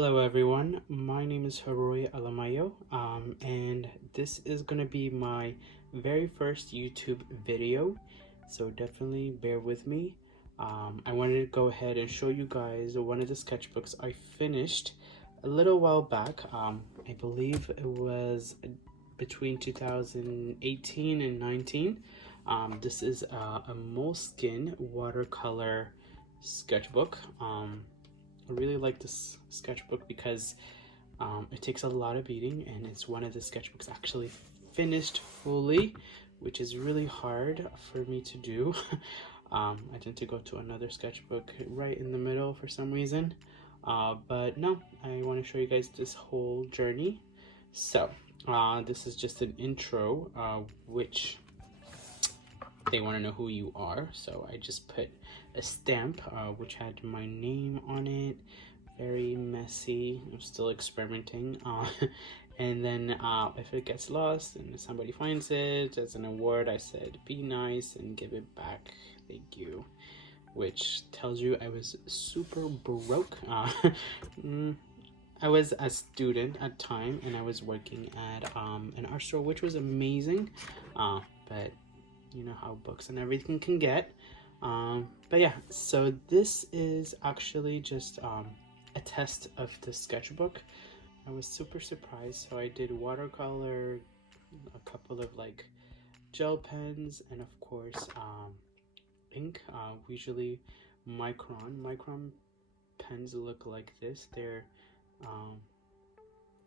Hello everyone, my name is Haroy Alamayo, and this is gonna be my very first YouTube video, so definitely bear with me. I wanted to go ahead and show you guys one of the sketchbooks I finished a little while back. I believe it was between 2018 and 19. This is a Moleskin watercolor sketchbook. I really like this sketchbook because it takes a lot of beating, and it's one of the sketchbooks actually finished fully, which is really hard for me to do. I tend to go to another sketchbook right in the middle for some reason, but no, I want to show you guys this whole journey. So this is just an intro, which they want to know who you are, so I just put a stamp which had my name on it. Very messy, I'm still experimenting. And then if it gets lost and somebody finds it as an award, I said be nice and give it back, thank you, which tells you I was super broke. I was a student at the time, and I was working at an art store, which was amazing, but you know how books and everything can get. But yeah, so this is actually just a test of the sketchbook. I was super surprised, so I did watercolor, a couple of like gel pens, and of course ink. Usually micron pens look like this. They're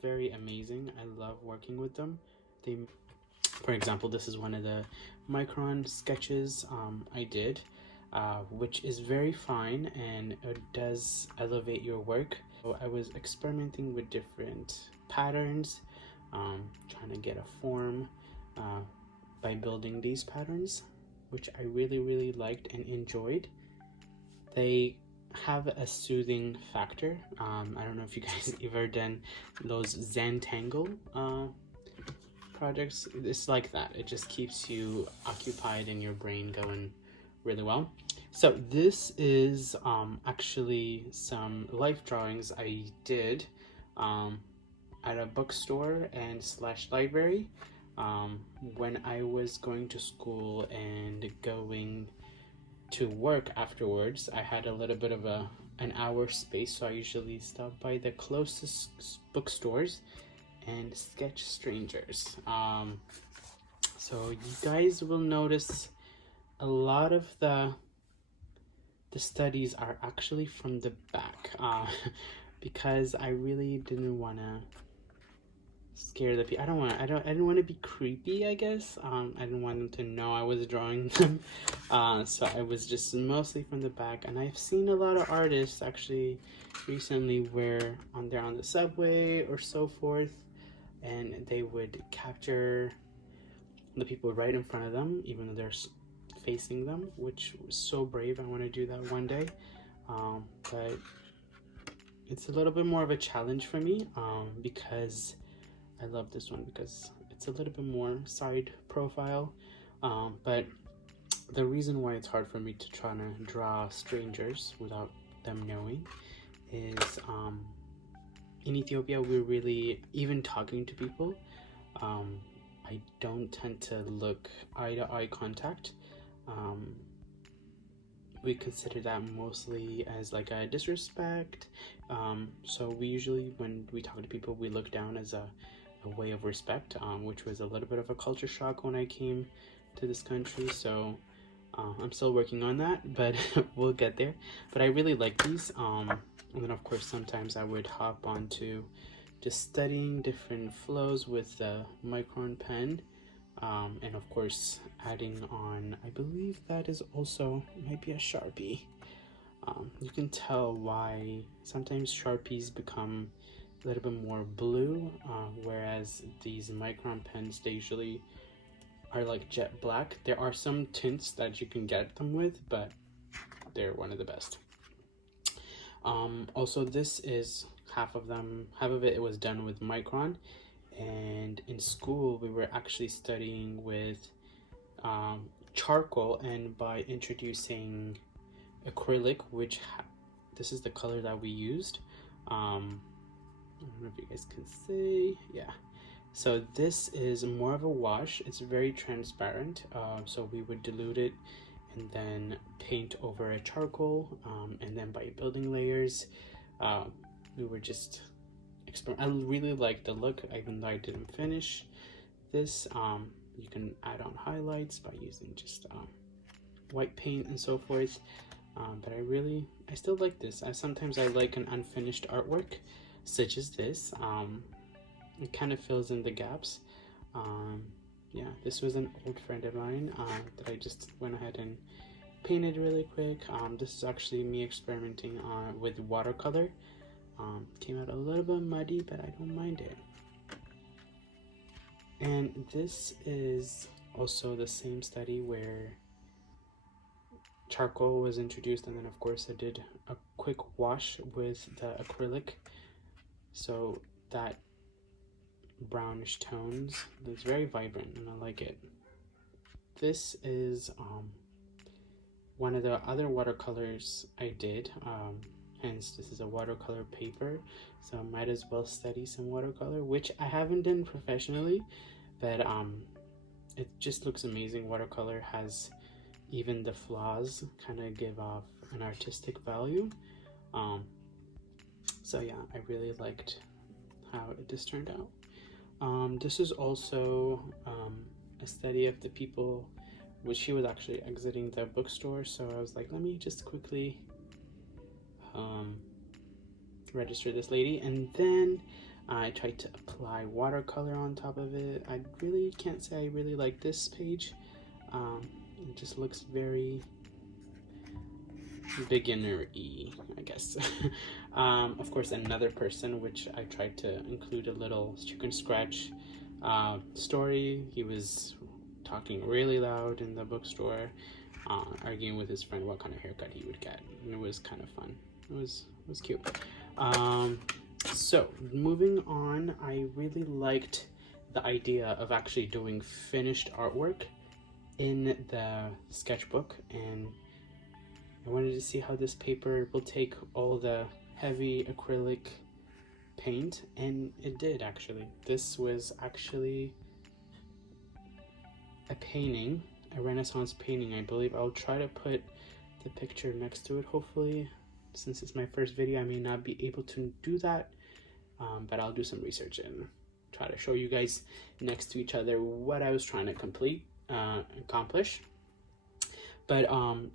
very amazing. I love working with them. For example, this is one of the micron sketches I did, which is very fine, and it does elevate your work. So I was experimenting with different patterns, trying to get a form by building these patterns, which I really liked and enjoyed. They have a soothing factor. I don't know if you guys ever done those Zentangle projects. It's like that. It just keeps you occupied and your brain going really well. So this is actually some life drawings I did at a bookstore and slash library when I was going to school and going to work afterwards. I had a little bit of an hour space, so I usually stop by the closest bookstores and sketch strangers. So you guys will notice a lot of the studies are actually from the back, because I really didn't want to scare the people. I didn't want to be creepy, I guess. I didn't want them to know I was drawing them. So I was just mostly from the back, and I've seen a lot of artists actually recently where they're on the subway or so forth, and they would capture the people right in front of them, even though they're facing them, which was so brave. I want to do that one day, but it's a little bit more of a challenge for me, because I love this one because it's a little bit more side profile, but the reason why it's hard for me to try to draw strangers without them knowing is in Ethiopia, we're really, even talking to people, I don't tend to look eye to eye contact. We consider that mostly as like a disrespect. So we usually, when we talk to people, we look down as a way of respect, which was a little bit of a culture shock when I came to this country. So I'm still working on that, but we'll get there. But I really like these. And then of course, sometimes I would hop onto just studying different flows with the micron pen. And of course adding on, I believe that is also might be a Sharpie. You can tell why sometimes Sharpies become a little bit more blue, whereas these micron pens, they usually are like jet black. There are some tints that you can get them with, but they're one of the best. Also, this is half of it was done with micron, and in school we were actually studying with charcoal, and by introducing acrylic, which this is the color that we used, don't know if you guys can see. Yeah. So this is more of a wash. It's very transparent. So we would dilute it and then paint over a charcoal, and then by building layers, we were just experiment. I really like the look, even though I didn't finish this. You can add on highlights by using just white paint and so forth. But I still like this. Sometimes I like an unfinished artwork, such as this. It kind of fills in the gaps. Yeah, this was an old friend of mine that I just went ahead and painted really quick. This is actually me experimenting with watercolor. Came out a little bit muddy, but I don't mind it. And this is also the same study where charcoal was introduced, and then of course I did a quick wash with the acrylic, so that brownish tones, it's very vibrant and I like it. This is one of the other watercolors I did, hence this is a watercolor paper, so I might as well study some watercolor, which I haven't done professionally, but it just looks amazing. Watercolor has, even the flaws kind of give off an artistic value. So yeah, I really liked how this turned out. This is also a study of the people, which she was actually exiting the bookstore, so I was like, let me just quickly register this lady, and then I tried to apply watercolor on top of it. I really can't say I really like this page. It just looks very beginner-y, I guess. Of course, another person, which I tried to include a little chicken scratch story. He was talking really loud in the bookstore, arguing with his friend what kind of haircut he would get, and it was kind of fun. It was cute. So moving on, I really liked the idea of actually doing finished artwork in the sketchbook, and I wanted to see how this paper will take all the heavy acrylic paint, and it did actually. This was actually a painting, a Renaissance painting, I believe. I'll try to put the picture next to it, hopefully. Since it's my first video, I may not be able to do that, but I'll do some research and try to show you guys next to each other what I was trying to accomplish. But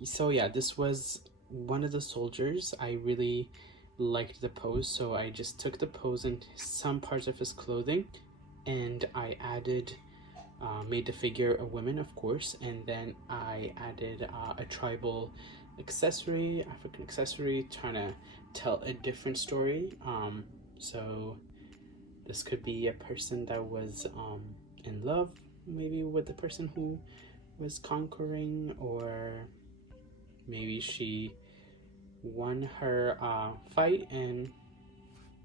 so yeah, this was one of the soldiers. I really liked the pose, so I just took the pose and some parts of his clothing, and I added made the figure a woman, of course, and then I added a tribal accessory, African accessory, trying to tell a different story. So this could be a person that was in love maybe with the person who was conquering, or maybe she won her fight and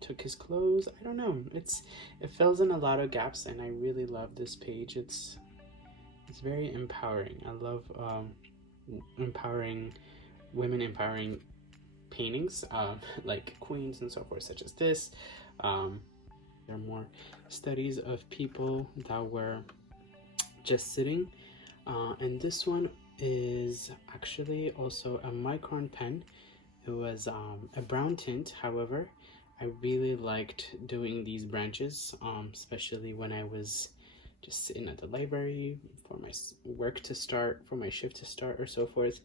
took his clothes. I don't know. It fills in a lot of gaps, and I really love this page. It's very empowering. I love empowering women, empowering paintings, like queens and so forth, such as this. There are more studies of people that were just sitting, and this one is actually also a micron pen. It was a brown tint. However, I really liked doing these branches, especially when I was just sitting at the library for my work to start, for my shift to start, or so forth.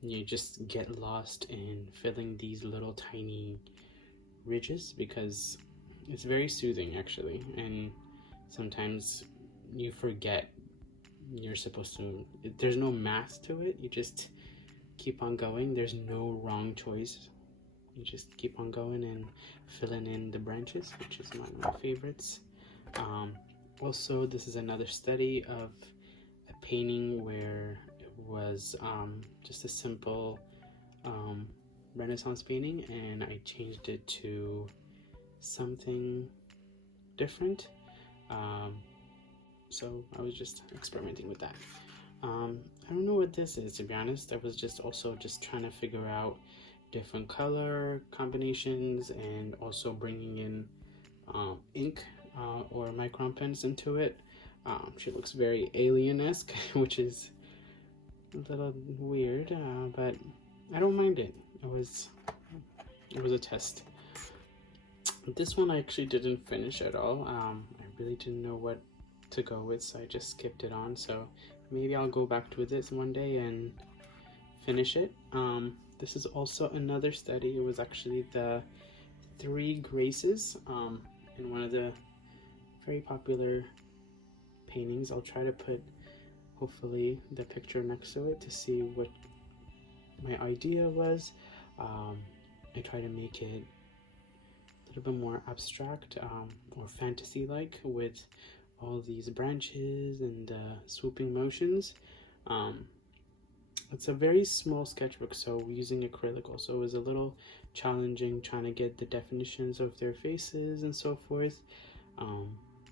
You just get lost in filling these little tiny ridges, because it's very soothing actually, and sometimes you forget you're supposed to, there's no math to it, you just keep on going. There's no wrong choice, you just keep on going and filling in the branches, which is one of my favorites. Also, this is another study of a painting where it was just a simple Renaissance painting, and I changed it to something different. So I was just experimenting with that. I don't know what this is, to be honest. I was just also just trying to figure out different color combinations, and also bringing in ink or micron pens into it. She looks very alien-esque, which is a little weird, but I don't mind it. It was a test. This one I actually didn't finish at all. I really didn't know what to go with, so I just skipped it on. So maybe I'll go back to this one day and finish it. This is also another study. It was actually the Three Graces, in one of the very popular paintings. I'll try to put hopefully the picture next to it to see what my idea was. I try to make it a little bit more abstract or fantasy-like with all these branches and swooping motions. It's a very small sketchbook, so using acrylic also was a little challenging, trying to get the definitions of their faces and so forth.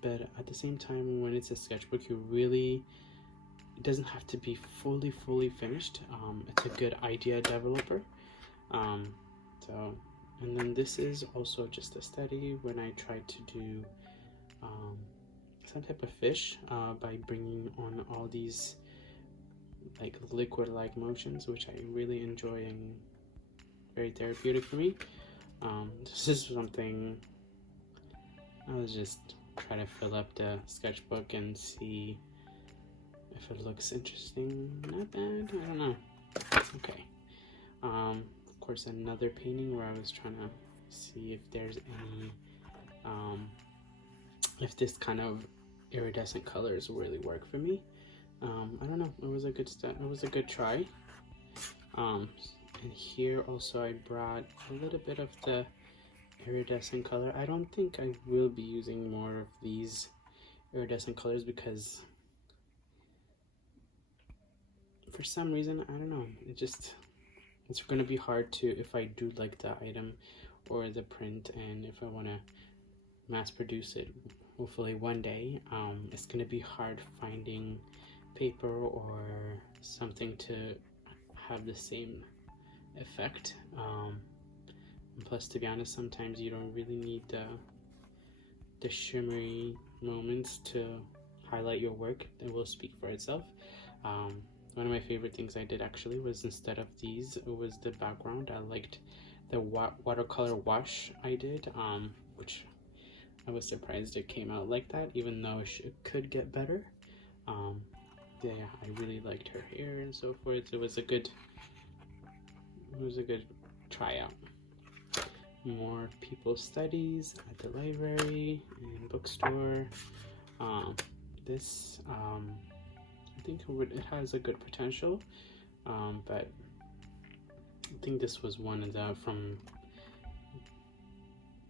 But at the same time, when it's a sketchbook, it doesn't have to be fully finished. It's a good idea developer. And then this is also just a study when I tried to do some type of fish by bringing on all these like liquid-like motions, which I really enjoy and very therapeutic for me. This is something I was just trying to fill up the sketchbook and see if it looks interesting. Not bad, I don't know. It's okay. Of course, another painting where I was trying to see if there's any if this kind of iridescent colors really work for me. I don't know, it was a good step, it was a good try. And here also I brought a little bit of the iridescent color. I don't think I will be using more of these iridescent colors because for some reason, I don't know, it's going to be hard to, if I do like the item or the print, and if I want to mass produce it hopefully one day, it's going to be hard finding paper or something to have the same effect. And plus, to be honest, sometimes you don't really need the shimmery moments to highlight your work. It will speak for itself. One of my favorite things I did actually was, instead of these, it was the background. I liked the watercolor wash I did, which I was surprised it came out like that, even though it could get better. Yeah, I really liked her hair and so forth. It was a good tryout. More people studies at the library and bookstore. This I think it has a good potential, but I think this was one of the from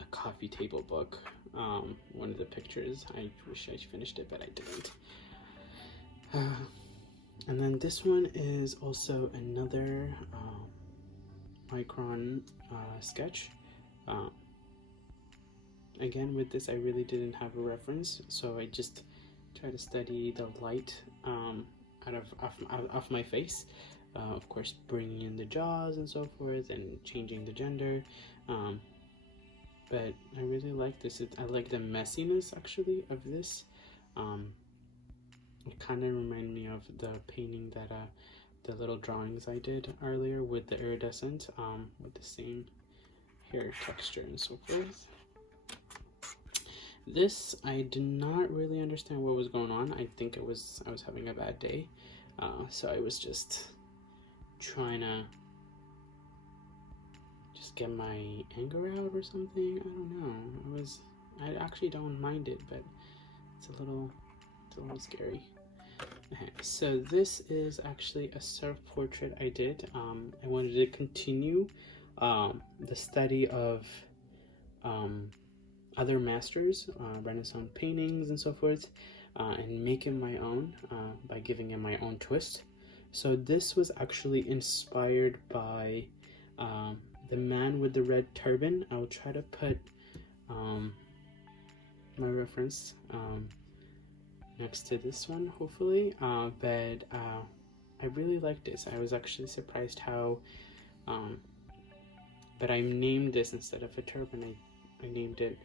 a coffee table book. One of the pictures. I wish I finished it, but I didn't. And then this one is also another micron sketch. Again, with this I really didn't have a reference, so I just try to study the light off my face. Of course, bringing in the jaws and so forth, and changing the gender. But I really like this. I like the messiness actually of this. It kind of reminded me of the painting that the little drawings I did earlier with the iridescent, with the same hair texture and so forth. This, I did not really understand what was going on. I think I was having a bad day, so I was just trying to just get my anger out or something. I don't know. I actually don't mind it, but it's a little scary. Okay, so this is actually a self-portrait I did. I wanted to continue the study of other masters, Renaissance paintings and so forth, and make it my own by giving it my own twist. So this was actually inspired by the man with the red turban. I'll try to put my reference next to this one, hopefully. But I really liked this. I was actually surprised how but I named this, instead of a turban, I named it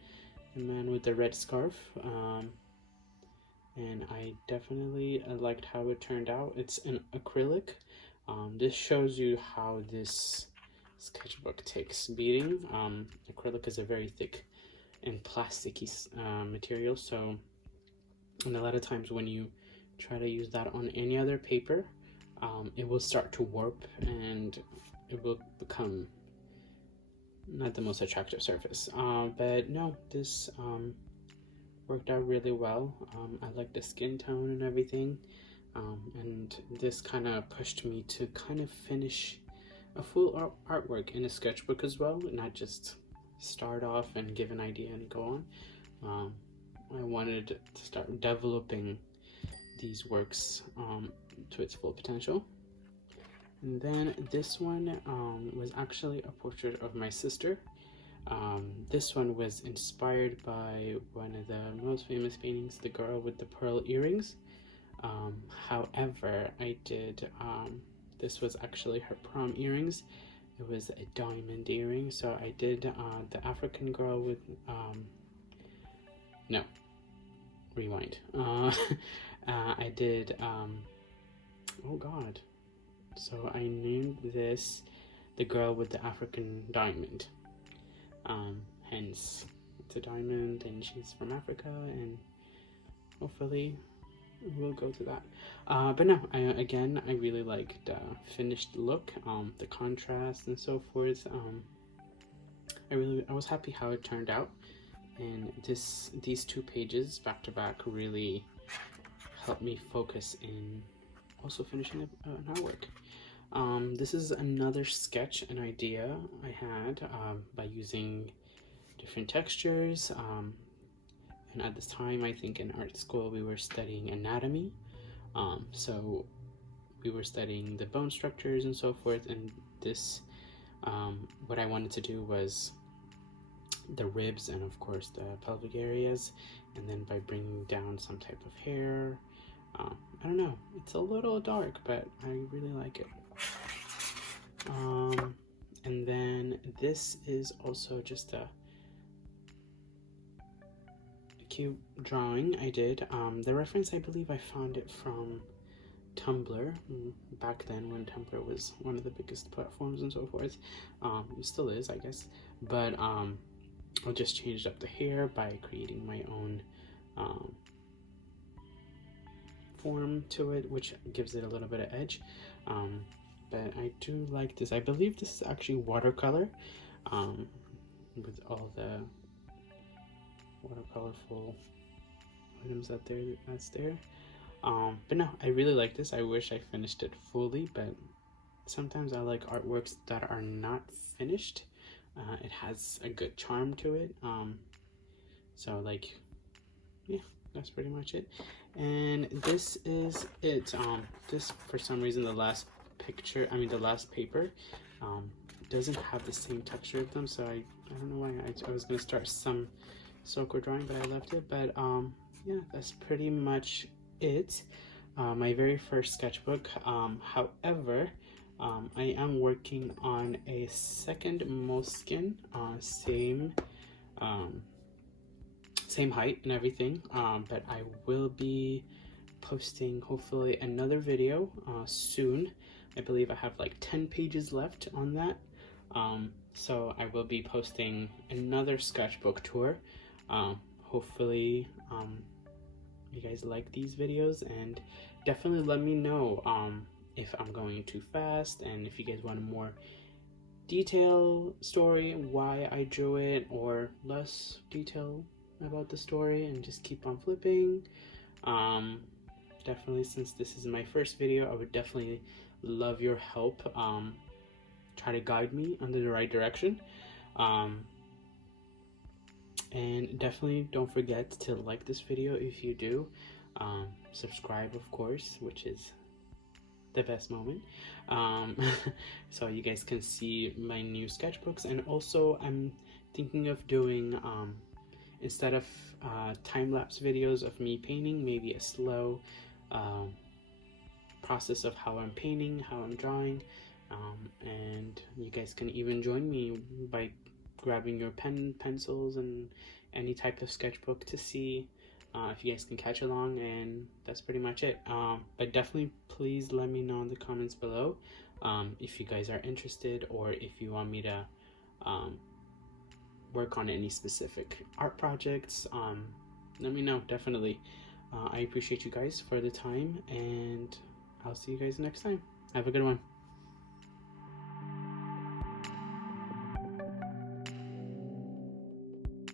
The Man with the Red Scarf. And I definitely liked how it turned out. It's an acrylic. This shows you how this sketchbook takes beating. Acrylic is a very thick and plasticky material, so, and a lot of times when you try to use that on any other paper, it will start to warp and it will become not the most attractive surface. But no, this worked out really well. I like the skin tone and everything, and this kind of pushed me to kind of finish a full artwork in a sketchbook as well, not just start off and give an idea and go on. I wanted to start developing these works to its full potential. And then this one was actually a portrait of my sister. This one was inspired by one of the most famous paintings, The Girl with the Pearl Earrings. However, I did, this was actually her prom earrings. It was a diamond earring, so I did the African girl with, no, rewind. I did, oh god. So I named this The Girl with the African Diamond. Hence, it's a diamond and she's from Africa, and hopefully we'll go to that. But no, I really liked the finished look, the contrast and so forth. I was happy how it turned out, and these 2 pages back to back really helped me focus in also finishing an artwork. This is another sketch, an idea I had by using different textures. And at this time, I think in art school, we were studying anatomy. So we were studying the bone structures and so forth. And this, what I wanted to do was the ribs and of course the pelvic areas. And then by bringing down some type of hair, I don't know, it's a little dark, but I really like it. And then this is also just a cute drawing I did. The reference, I believe I found it from Tumblr, back then when Tumblr was one of the biggest platforms and so forth. It still is, I guess, but I just changed up the hair by creating my own form to it, which gives it a little bit of edge. But I do like this. I believe this is actually watercolor, with all the watercolorful items that's there. But no, I really like this. I wish I finished it fully, but sometimes I like artworks that are not finished. It has a good charm to it. So like, yeah, that's pretty much it. And this is it. This, for some reason, the last paper doesn't have the same texture of them, so I don't know why. I was gonna start some Soaker drawing, but I left it. But yeah, that's pretty much it. My very first sketchbook. However, I am working on a second Moleskin, same height and everything, but I will be posting hopefully another video soon. I believe I have like 10 pages left on that, so I will be posting another sketchbook tour. Hopefully you guys like these videos, and definitely let me know if I'm going too fast, and if you guys want a more detailed story, why I drew it, or less detail about the story, and just keep on flipping. Definitely, since this is my first video, I would definitely love your help. Try to guide me under the right direction. And definitely don't forget to like this video if you do. Subscribe, of course, which is the best moment, so you guys can see my new sketchbooks. And also, I'm thinking of doing, instead of time-lapse videos of me painting, maybe a slow process of how I'm painting, how I'm drawing. And you guys can even join me by grabbing your pencils and any type of sketchbook to see if you guys can catch along. And that's pretty much it. But definitely please let me know in the comments below if you guys are interested, or if you want me to work on any specific art projects. Let me know, definitely. I appreciate you guys for the time, and I'll see you guys next time. Have a good one.